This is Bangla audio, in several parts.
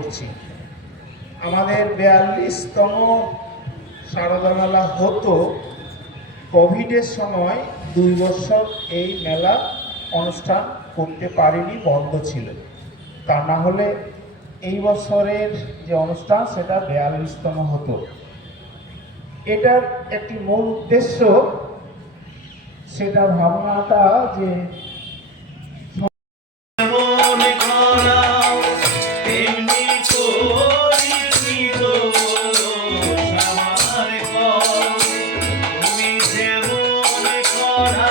করছি। আমাদের বিয়াল্লিশতম সারদা মেলা হতো কোভিডের সময় দুই বছর এই মেলা অনুষ্ঠান করতে পারিনি, বন্ধ ছিল। তা না হলে এই বছরের যে অনুষ্ঠান সেটা বিয়াল্লিশতম হতো। এটার একটি মূল উদ্দেশ্য, সেটা ভাবনাটা যে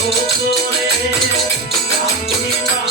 কর তোমার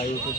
आयु को